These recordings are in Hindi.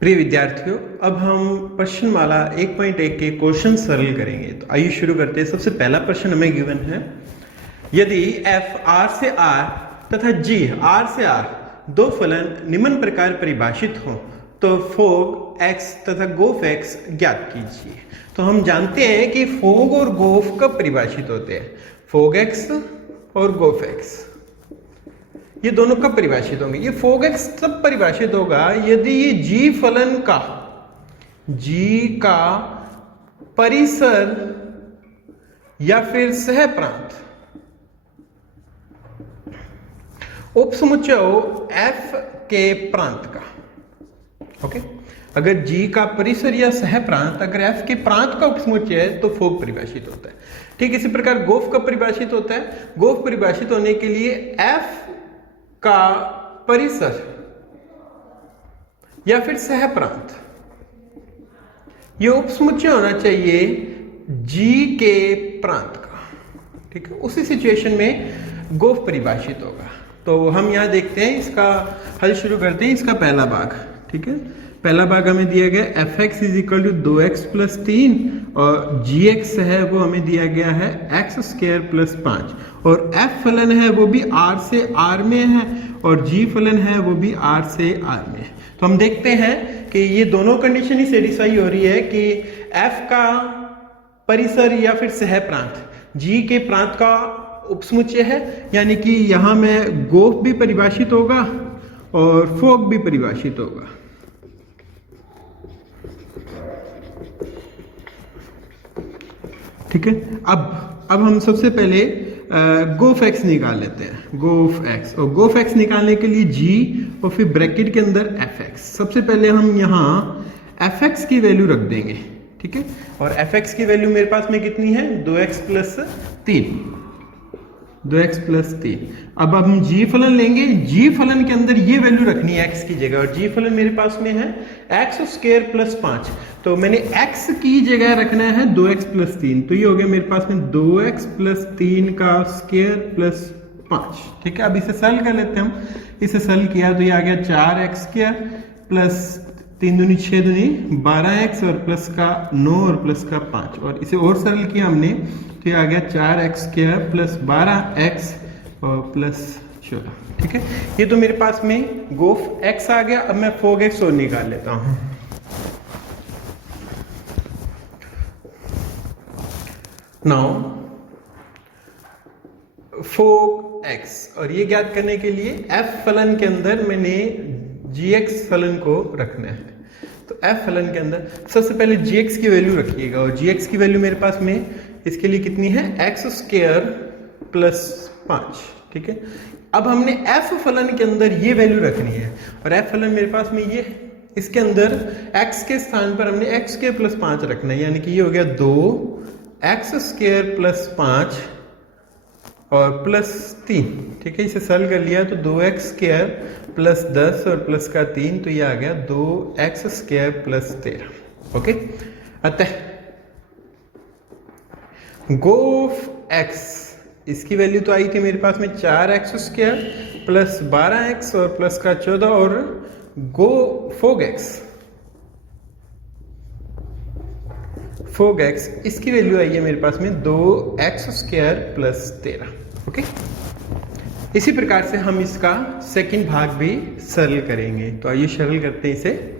प्रिय विद्यार्थियों, अब हम प्रश्नमाला 1.1 के क्वेश्चन सरल करेंगे। तो आइए शुरू करते हैं। सबसे पहला प्रश्न हमें गिवन है, यदि f r से r तथा g r से r दो फलन निम्न प्रकार परिभाषित हों तो फोग x तथा गोफ x ज्ञात कीजिए। तो हम जानते हैं कि फोग और गोफ कब परिभाषित होते हैं। फोग x और गोफ x ये दोनों कब परिभाषित होंगे। ये फोग x तब परिभाषित होगा यदि ये g फलन का परिसर या फिर सह प्रांत उपसमुच्चय हो f के प्रांत का। ओके, अगर g का परिसर या सह प्रांत अगर f के प्रांत का उपसमुच्चय है तो फोग परिभाषित होता है। ठीक इसी प्रकार गोफ कब परिभाषित होता है। गोफ परिभाषित होने के लिए f का परिसर या फिर सह प्रांत ये उपसमुच्चय होना चाहिए g के प्रांत का। ठीक है, उसी सिचुएशन में गोफ परिभाषित होगा। तो हम यहां देखते हैं, इसका हल शुरू करते हैं। इसका पहला भाग, ठीक है, पहला भाग हमें दिया गया f(x) = 2x + 3 और gx है वो हमें दिया गया है x² + 5 और f फलन है वो भी r से r में है और g फलन है वो भी r से r में है। तो हम देखते हैं कि ये दोनों कंडीशन ही सेटिस्फाई हो रही है कि f का परिसर या फिर सह प्रांत g के प्रांत का उपसमुच्चय है, यानी कि यहां में गोफ भी परिभाषित होगा और फोग भी परिभाषित होगा। ठीक है, अब हम सबसे पहले गोफ x निकाल लेते हैं। गोफ x, और गोफ x निकालने के लिए g और फिर ब्रैकेट के अंदर fx। सबसे पहले हम यहाँ fx की वैल्यू रख देंगे। ठीक है, और fx की वैल्यू मेरे पास में कितनी है, 2x + 3। 2x + 3। अब हम g फलन लेंगे। g फलन के अंदर ये वैल्यू रखनी है x की जगह, और g फलन मेरे पास में है x² + 5। तो मैंने x की जगह रखना है 2x + 3। तो ये हो गया मेरे पास में 2x + 3 का स्क्वायर प्लस 5। ठीक है, अब इसे सरल कर लेते हैं हम। इसे सरल किया तो ये आ गया 4x² प्लस 3 दूनी 6 दूनी 12x और प्लस का 9 और प्लस का 5, और इसे और सरल किया हमने तो ये आ गया 4x² प्लस 12x और प्लस 14। ठीक है, ये तो मेरे पास में गोफ x आ गया। अब मैं फोग x और निकाल लेता हूं। नाउ फोग x, और ये ज्ञात करने के लिए f फलन के अंदर मैंने gx फलन को रखना है। तो f फलन के अंदर सबसे पहले gx की वैल्यू रखिएगा, और gx की वैल्यू मेरे पास में इसके लिए कितनी है, x² + 5। ठीक है, अब हमने f फलन के अंदर ये वैल्यू रखनी है, और f फलन मेरे पास में ये, इसके अंदर x के स्थान पर हमने x² + 5 रखना है, यानी कि ये हो गया 2x² + 5 और प्लस 3। ठीक है, इसे सरल कर लिया तो 2x² + 10 और प्लस का 3, तो ये आ गया 2x² + 13। ओके, अतः गोफ x, इसकी वैल्यू तो आई थी मेरे पास में 4x² + 12x और प्लस का 14, और फोग x इसकी वैल्यू आई है मेरे पास में 2x² + 13। ओके, इसी प्रकार से हम इसका सेकंड भाग भी सरल करेंगे। तो आइए सरल करते हैं इसे।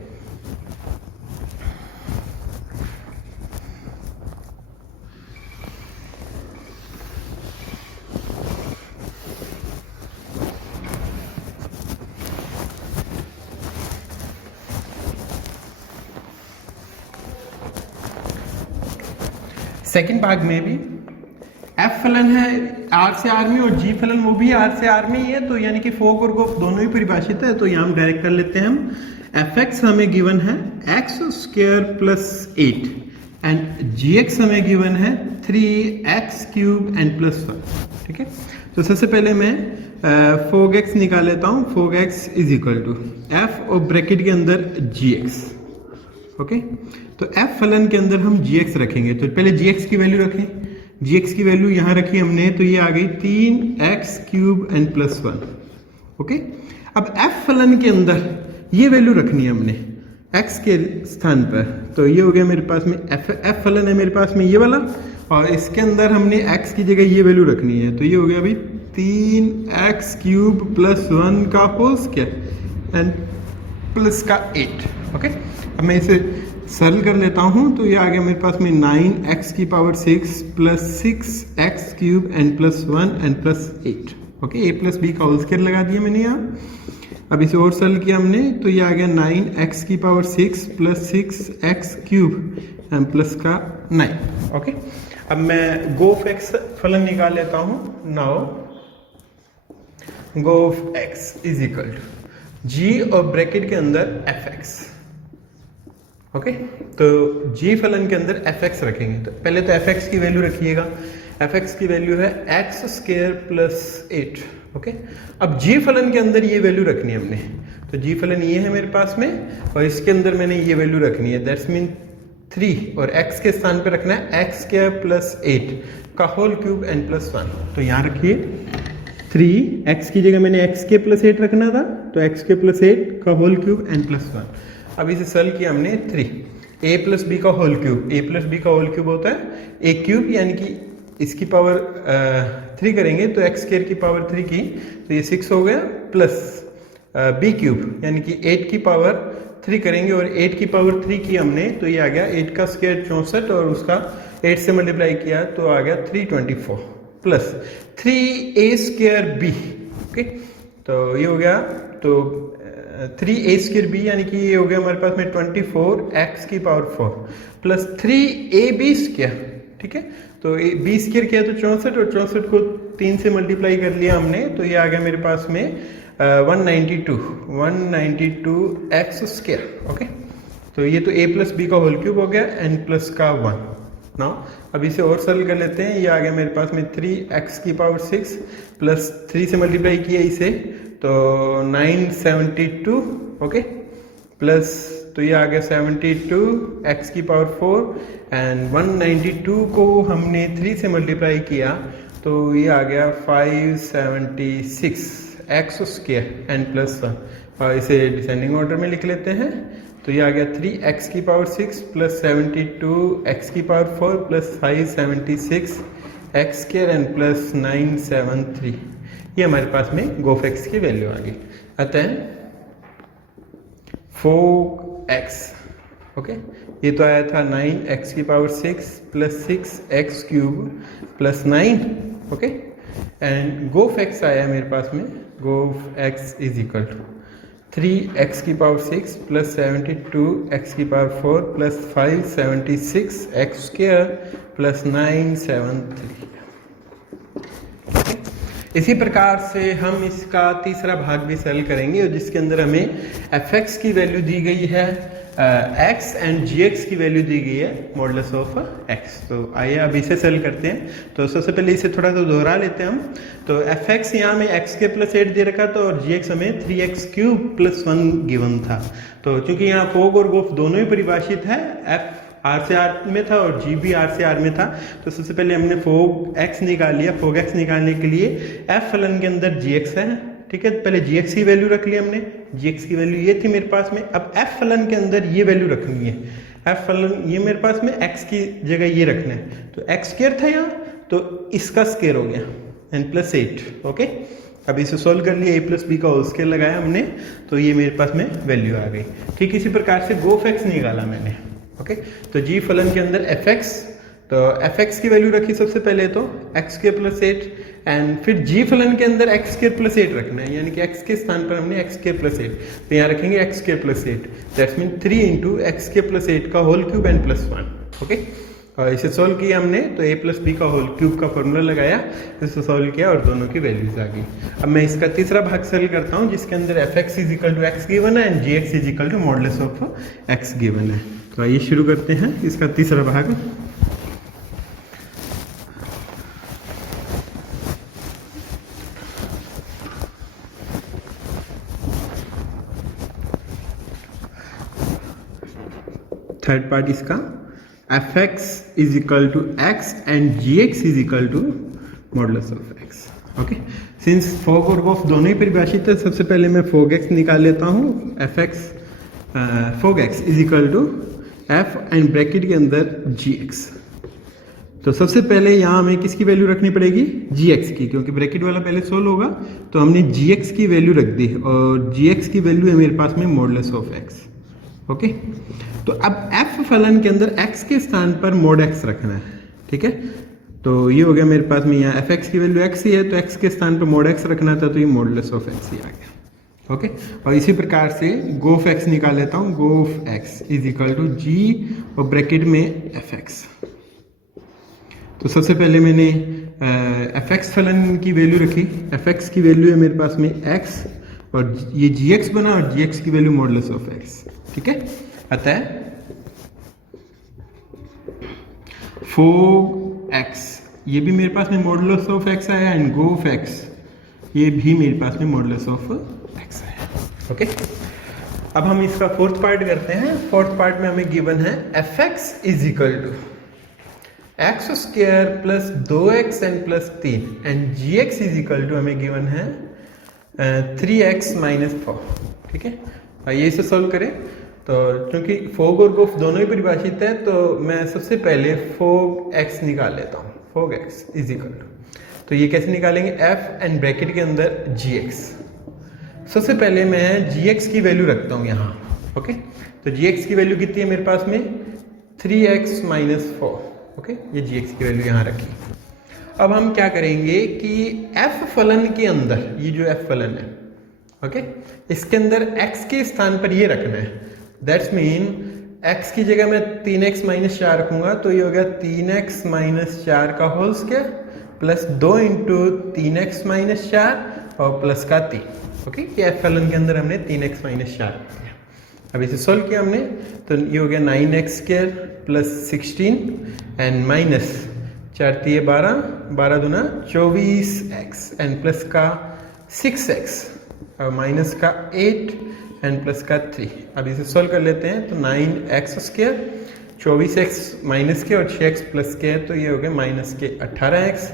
सेकंड भाग में भी f फलन है r से r में और g फलन वो भी r से r में ही है, तो यानी कि फोग और गोफ दोनों ही परिभाषित है। तो यहाँ हम डायरेक्ट कर लेते हैं। हम fx हमें गिवन है x² + 8 एंड gx हमें गिवन है 3x³ एंड +1। ठीक है, तो सबसे पहले मैं फोग x निकाल लेता हूँ। फोग x = f और ब्रैकेट के अंदर gx। ओके, तो f फलन के अंदर हम gx रखेंगे। तो पहले gx की वैल्यू रखें। gx की वैल्यू यहां रखी हमने, तो ये आ गई 3x³ एंड +1। ओके, अब f फलन के अंदर ये वैल्यू रखनी है हमने। x के स्थान पर, तो ये हो गया मेरे पास में f फलन है मेरे पास में ये वाला, और इसके अंदर हमने x की जगह ये वैल्यू रखनी है, तो ये हो गया अभी 3x क्यूब प्लस 1 का होल स्क्वायर एंड प्लस का 8। ओके, अब मैं इसे सरल कर लेता हूँ, तो ये आ गया मेरे पास में 9x की power 6 plus 6x cube and plus 1 and plus 8। Okay, a plus B का होल स्क्वायर लगा दिया मैंने यहाँ। अब इसे और सरल किया हमने, तो ये आ गया 9x की power 6 plus 6x cube and plus का 9। ओके, अब मैं गो ऑफ x फलन निकाल लेता हूँ। Now gof x is equal to g और ब्रैकेट के अंदर fx। ओके, तो g फलन के अंदर fx रखेंगे, तो पहले तो fx की वैल्यू रखिएगा। fx की वैल्यू है x स्क्वायर प्लस 8। ओके, अब g फलन के अंदर ये वैल्यू रखनी है हमने, तो g फलन ये है मेरे पास में, और इसके अंदर मैंने ये वैल्यू रखनी है, दैट्स मीन 3, और x के स्थान पे रखना है x स्क्वायर प्लस 8 का होल क्यूब एंड प्लस 1। तो यहाँ रखिए 3, x की जगह मैंने x के प्लस 8 रखना था, तो x के प्लस 8 का होल क्यूब एंड प्लस 1। अब इसे सरल किया हमने 3 a प्लस बी का whole cube, a plus B का होल क्यूब होता है a क्यूब, यानी कि इसकी पावर 3 करेंगे तो x स्क्वायर की पावर 3 की, तो ये 6 हो गया, प्लस b क्यूब यानी कि 8 की पावर 3 करेंगे, और 8 की पावर 3 की हमने, तो ये आ गया 8 का स्क्वायर 64, और उसका 8 से मल्टीप्लाई किया तो आ गया 324 plus 3a square b। Okay, तो ये हो गया, तो 3a स्क्वायर b यानी कि ये हो गया हमारे पास में 24x की पावर 4 प्लस 3ab स्क्वायर। ठीक है, तो बी स्क्वायर किया तो 64, और 64 को 3 से मल्टीप्लाई कर लिया हमने, तो ये आ गया मेरे पास में 192 एक्स स्क्वायर। ओके, तो ये तो a प्लस बी का होल क्यूब हो गया एन प्लस का 1। नाउ अब इसे और सरल कर लेते हैं, ये आ गया मेरे पास में 3x की पावर 6 प्लस 3 से मल्टीप्लाई किया इसे, तो 972। ओके, प्लस, तो ये आ गया 72 x की पावर 4 एंड 192 को हमने 3 से मल्टीप्लाई किया, तो ये आ गया 576 x स्क्वायर एंड प्लस 1। और इसे डिसेंडिंग ऑर्डर में लिख लेते हैं, तो ये आ गया 3x की पावर 6 प्लस 72 x की power 4 plus 576 x square and plus 973। ये हमारे पास में गो ऑफ x की वैल्यू आ गई। अतः 4x, ओके, ये तो आया था 9x की power 6 plus 6x cube plus 9। Okay, and gof x आया मेरे पास में, gof x is equal to 3x की पावर 6 प्लस 72x की power 4 plus 576 x square plus 973। इसी प्रकार से हम इसका तीसरा भाग भी सरल करेंगे, और जिसके अंदर हमें fx की वैल्यू दी गई है, x एंड gx की वैल्यू दी गई है मॉडुलस ऑफ x। तो आइए अब इसे सरल करते हैं। तो सबसे पहले इसे थोड़ा सा दोहरा लेते हैं हम। तो fx यहाँ में x के प्लस 8 दे रखा था, और gx हमें 3x क्यूब प्लस 1 गिवन था। तो चूंकि यहाँ फोग और गोफ दोनों ही परिभाषित है, f r से r में था और g भी r से r में था, तो सबसे पहले हमने फोग x निकाल लिया। फोग x निकालने के लिए f फलन के अंदर gx है, ठीक है, पहले gx की वैल्यू रख ली हमने, gx की वैल्यू ये थी मेरे पास में। अब f फलन के अंदर ये वैल्यू रखनी है, f फलन ये मेरे पास में x की जगह ये रखना है, तो x स्क्वायर था यहाँ, तो इसका स्क्वायर हो गया n प्लस 8। ओके, अब इसे सोल्व कर लिया, a प्लस बी का होल स्क्वायर लगाया हमने, तो ये मेरे पास में वैल्यू आ गई। ठीक इसी प्रकार से गो ऑफ x निकाला मैंने। ओके, तो g फलन के अंदर fx, तो fx की वैल्यू रखी सबसे पहले तो x स्क्वायर प्लस 8, एंड फिर g फलन के अंदर x स्क्वायर प्लस 8 रखना है, यानी कि x के स्थान पर हमने x स्क्वायर प्लस 8, तो यहाँ रखेंगे x square plus 8, that's mean 3 into x square plus 8 का whole cube and plus 1। Okay, और इसे सोल्व किया हमने, तो a प्लस बी का होल क्यूब का फॉर्मूला लगाया, इसे सोल्व किया और दोनों की वैल्यूज आ गई। अब मैं इसका तीसरा भाग सरल करता हूँ, जिसके अंदर fx is equal to x given है and gx is equal to modulus of x given है। तो आइए शुरू करते हैं इसका तीसरा भाग। थर्ड पार्ट इसका fx is equal to x and gx is equal to modulus of x। Okay, since fog और गोफ दोनों ही परिभाषित है, सबसे पहले मैं फोग x निकाल लेता हूँ। fx fog x is equal to f and bracket के अंदर जी एक्स। तो सबसे पहले यहाँ हमें किसकी वैल्यू रखनी पड़ेगी, जी एक्स की, क्योंकि ब्रैकेट वाला पहले सोल्व होगा। तो हमने जी एक्स की वैल्यू रख दी और जी एक्स की वैल्यू है मेरे पास में मॉडुलस ऑफ एक्स। ओके, तो अब एफ फलन के अंदर एक्स के स्थान पर मोड एक्स रखना है। ठीक है, तो ये हो गया मेरे पास में, यहाँ एफ एक्स की वैल्यू एक्स ही है तो एक्स के स्थान पर मोड एक्स रखना था, तो ये मॉडुलस ऑफ एक्स ही आ गया। ओके, और इसी प्रकार से गोफ एक्स निकाल लेता हूँ। गोफ एक्स इज इक्वल टू जी और ब्रैकेट में एफ एक्स। तो सबसे पहले मैंने एफ एक्स फलन की वैल्यू रखी। एफ एक्स की वैल्यू है मेरे पास में एक्स और ये जी एक्स बना और जी एक्स की वैल्यू मॉडुलस ऑफ एक्स। ठीक है, अतः फोग एक्स ये भी मेरे पास में मॉडुलस ऑफ एक्स आया एंड गोफ एक्स ये भी मेरे पास में मॉडुलस ऑफ एक्स आया। ओके, अब हम इसका फोर्थ पार्ट करते हैं। फोर्थ पार्ट में हमें गिवन है f x is equal to x square plus 2x n plus 3 and g x is equal to हमें गिवन है 3x माइनस 4। ठीक है, आइए इसे सॉल्व करें। तो क्योंकि फोग और गोफ दोनों ही परिभाषित है तो मैं सबसे पहले फोग x निकाल लेता हूँ। Fog x is equal to, तो ये कैसे निकालेंगे, f एंड ब्रैकेट के अंदर gx। सबसे पहले मैं gx की वैल्यू रखता हूँ यहाँ। ओके, तो gx की वैल्यू कितनी है मेरे पास में 3x माइनस 4। ओके, ये gx की वैल्यू यहाँ रखी। अब हम क्या करेंगे कि f फलन के अंदर ये जो f फलन है, ओके, इसके अंदर x के स्थान पर ये रखना है। दैट्स मीन x की जगह मैं 3x माइनस 4 रखूंगा तो ये हो गया 3x माइनस 4 का whole square plus 2 into 3x minus 4 और प्लस का 3। ओके, ये f फलन के अंदर हमने 3x माइनस 4 किया। अब इसे सोल्व किया हमने तो ये हो गया 9x square plus 16 and minus 4 3 12 12 दूना 24x एंड प्लस का 6x और माइनस का 8 एंड प्लस का 3। अब इसे सोल्व कर लेते हैं तो 9x स्क्वायर 24x माइनस के और 6x प्लस के है तो ये हो गया माइनस के 18x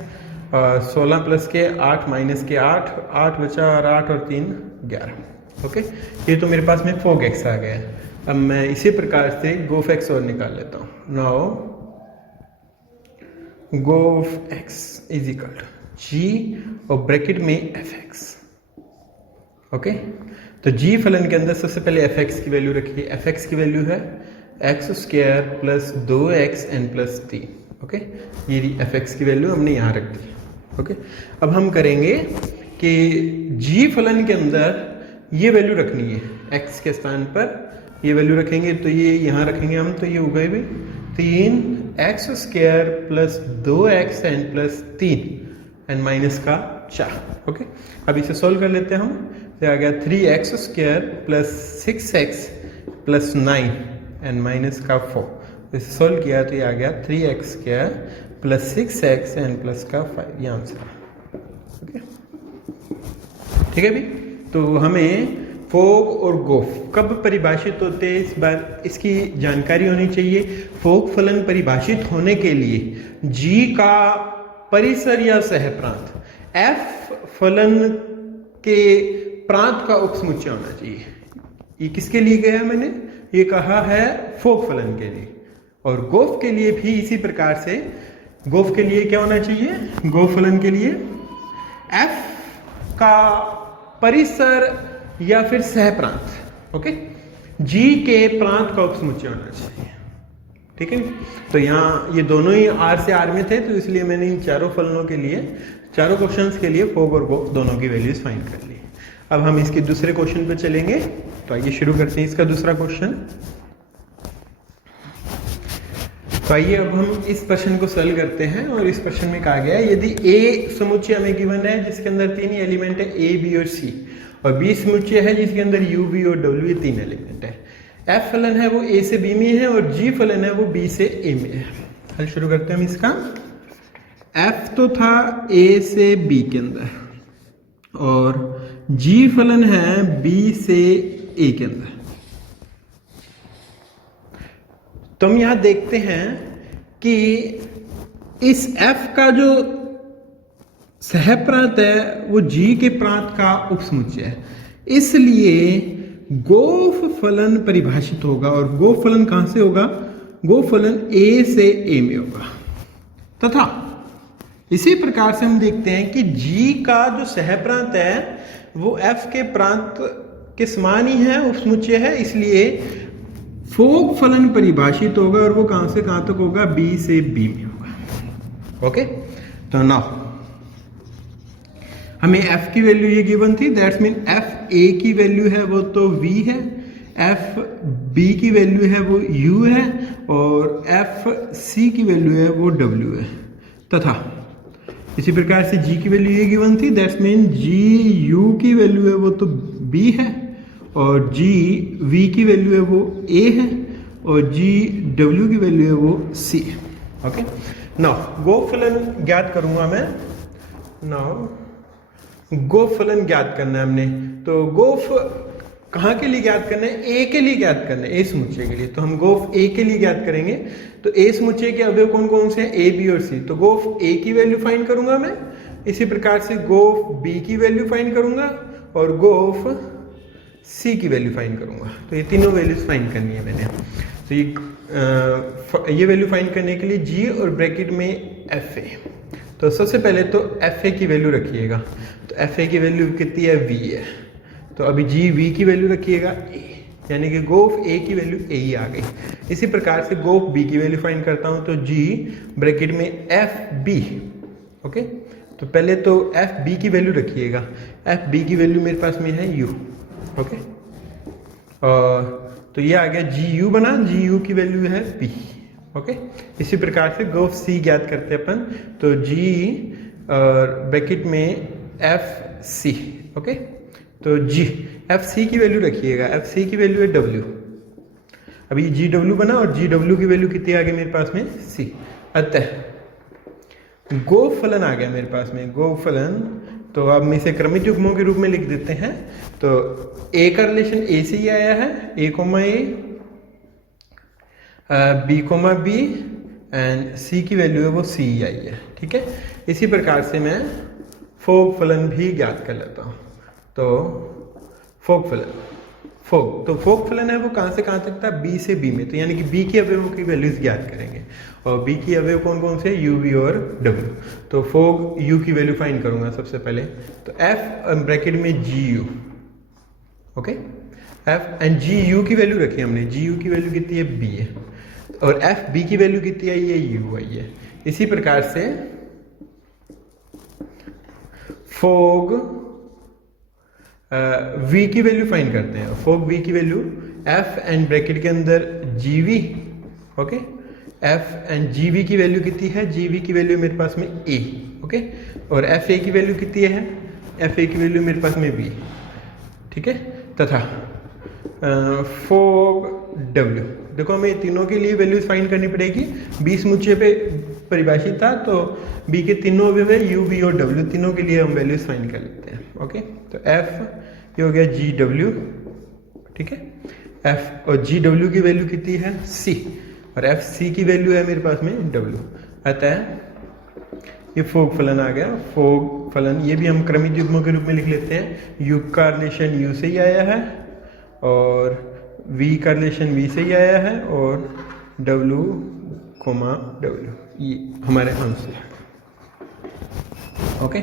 और 16 प्लस के 8 माइनस के 8 8 बचा और 8 और 3 11। ओके, ये तो मेरे पास में फोग एक्स आ गया है। अब मैं इसी प्रकार से गोफ एक्स और निकाल लेता हूँ। नाउ गोफ एक्स इज इक्वल टू जी और ब्रैकेट में एफ एक्स। ओके, तो जी फलन के अंदर सबसे पहले एफ एक्स की वैल्यू रखिए। एफ एक्स की वैल्यू है x square plus 2x n plus 3। Okay, ये एफ एक्स की वैल्यू हमने यहाँ रख दी। ओके, अब हम करेंगे कि जी फलन के अंदर ये वैल्यू रखनी है, x के स्थान पर ये वैल्यू रखेंगे तो ये यहाँ रखेंगे हम, तो ये हो गए भी 3x square plus 2x n plus 3 and minus का 4। ओके, अब इसे सोल्व कर लेते हैं हम। तो आ गया 3x square plus 6x plus 9 and minus का 4। इसे सोल्व किया तो ये आ गया 3x square plus 6x and plus का 5। ये आंसर। ओके, ठीक है भी। तो हमें फोग और गोफ कब परिभाषित होते हैं इस बार इसकी जानकारी होनी चाहिए। फोग फलन परिभाषित होने के लिए जी का परिसर या सहप्रांत एफ फलन के प्रांत का उपसमुच्चय होना चाहिए। ये किसके लिए गया है, मैंने ये कहा है फोग फलन के लिए। और गोफ के लिए भी इसी प्रकार से, गोफ के लिए क्या होना चाहिए, गोफ फलन के लिए एफ का परिसर या फिर सहप्रांत, ओके, जी के प्रांत का उपसमुच्चय होना चाहिए। ठीक है, तो यहाँ ये दोनों ही आर से आर में थे तो इसलिए मैंने इन चारों फलनों के लिए, चारों क्वेश्चंस के लिए फोग और गोफ दोनों की वैल्यूज फाइंड कर ली। अब हम इसके दूसरे क्वेश्चन पे चलेंगे। तो आइए शुरू करते हैं इसका दूसरा क्वेश्चन। तो आइए अब हम इस प्रश्न को सॉल्व करते हैं। और इस प्रश्न में कहा गया है यदि ए समुच्चय हमें गिवन है जिसके अंदर 3 ही एलिमेंट है ए बी और सी, और बी समुच्चय है जिसके अंदर यू वी और डब्ल्यू ये 3 एलिमेंट है। एफ फलन है वो ए से बी में है और जी फलन है वो बी से ए में है। हल शुरू करते हैं हम इसका। एफ तो था ए से बी के अंदर और जी फलन है बी से ए के अंदर। तो हम यहां देखते हैं कि इस एफ का जो सहप्रांत है वो जी के प्रांत का उपसमुच्चय है, इसलिए गोफ फलन परिभाषित होगा, और गोफ फलन कहां से होगा? गोफ फलन ए से ए में होगा। तथा इसी प्रकार से हम देखते हैं कि जी का जो सहप्रांत है वो एफ के प्रांत के समान ही है, उपसमुच्चय है, इसलिए फोग फलन परिभाषित होगा और वो कहां से कहां तक होगा? बी से बी में होगा। ओके, तो नाउ हमें f की वैल्यू ये गिवन थी, दैट्स मीन एफ ए की वैल्यू है वो तो v है, एफ बी की वैल्यू है वो u है, और एफ सी की वैल्यू है वो w है। तथा इसी प्रकार से g की वैल्यू ये गिवन थी, दैट्स मीन g u की वैल्यू है वो तो b है, और g v की वैल्यू है वो a है, और g w की वैल्यू है वो c है। ओके, नाउ गोफ फलन ज्ञात करूंगा मैं। नाउ गोफ फलन ज्ञात करना है हमने, तो गोफ कहाँ के लिए ज्ञात करना है? ए के लिए ज्ञात करना है, ए समुच्चय के लिए। तो हम गोफ ए के लिए ज्ञात करेंगे। तो ए समुच्चय के अवयव कौन कौन से हैं? ए, बी और सी। तो गोफ ए की वैल्यू फाइंड करूंगा मैं, इसी प्रकार से गोफ बी की वैल्यू फाइंड करूंगा, और गोफ सी की वैल्यू फाइंड करूंगा। तो ये तीनों वैल्यूज फाइंड करनी है मैंने। तो ये वैल्यू फाइंड करने के लिए जी और ब्रैकेट में एफ ए। तो सबसे पहले तो एफ ए की वैल्यू रखिएगा, तो एफ ए की वैल्यू कितनी है? वी है। तो अभी जी वी की वैल्यू रखिएगा ए, यानी कि गोफ ए की वैल्यू ए ही आ गई। इसी प्रकार से गोफ बी की वैल्यू फाइंड करता हूं, तो जी ब्रैकेट में एफ बी। ओके, तो पहले तो एफ बी की वैल्यू रखिएगा, एफ बी की वैल्यू मेरे पास में है यू। ओके, तो ये आ गया जी यू बना, जी यू की वैल्यू है पी। ओके, इसी प्रकार से गोफ सी ज्ञात करते हैं अपन, तो जी ब्रैकेट में एफ सी। ओके, तो जी एफ सी की वैल्यू रखिएगा, एफ सी की वैल्यू है डब्ल्यू। अभी जी डब्ल्यू बना, और जी डब्ल्यू की वैल्यू कितनी आ गई मेरे पास में? सी। अतः गोफ फलन आ गया मेरे पास में, गोफ फलन। तो अब हम इसे क्रमिक युग्मों के रूप में लिख देते हैं। तो ए का रिलेशन ए से ही आया है, a comma a, b comma b, and c की वैल्यू है वो सी ही आई है। ठीक है, इसी प्रकार से मैं फोग फलन भी ज्ञात कर लेता हूँ। तो फोग फलन, तो फोग फलन है वो कहाँ से कहाँ तक था? बी से बी में। तो यानी कि बी के अवयवों की वैल्यूज ज्ञात करेंगे, और बी की अवयव कौन कौन से? यू, वी और डब्ल्यू। तो फोग यू की वैल्यू फाइंड करूंगा सबसे पहले, तो एफ ब्रैकेट में g u. Okay, f and g u की वैल्यू रखी हमने, जी यू की वैल्यू कितनी है? बी है, और एफ बी की वैल्यू कितनी आई है? यू आई है। इसी प्रकार से फोग वी की वैल्यू फाइंड करते हैं। फोग वी की वैल्यू एफ एंड ब्रैकेट के अंदर g v. Okay, f and g v की वैल्यू कितनी है? जी वी की वैल्यू मेरे पास में ए। ओके, और एफ ए की वैल्यू कितनी है? एफ ए की वैल्यू मेरे पास में बी। ठीक है, तथा फोग डब्ल्यू, देखो हमें तीनों के लिए वैल्यूज फाइंड करनी पड़ेगी। बी समुच्चय पे परिभाषित था, तो बी के तीनों अवयव है यू, वी और डब्ल्यू, तीनों के लिए हम वैल्यूज फाइंड कर लेते हैं। ओके, तो एफ ये हो गया जी डब्ल्यू। ठीक है, एफ और जी डब्ल्यू की वैल्यू कितनी है? सी, और एफ सी की वैल्यू है मेरे पास में डब्ल्यू। अतः ये फोग फलन आ गया। फोग फलन ये भी हम क्रमिक युग्मों के रूप में लिख लेते हैं। यू का रिलेशन यू से ही आया है, और वी का रिलेशन वी से ही आया है, और डब्ल्यू कोमा डब्ल्यू ये हमारे आंसर है। ओके।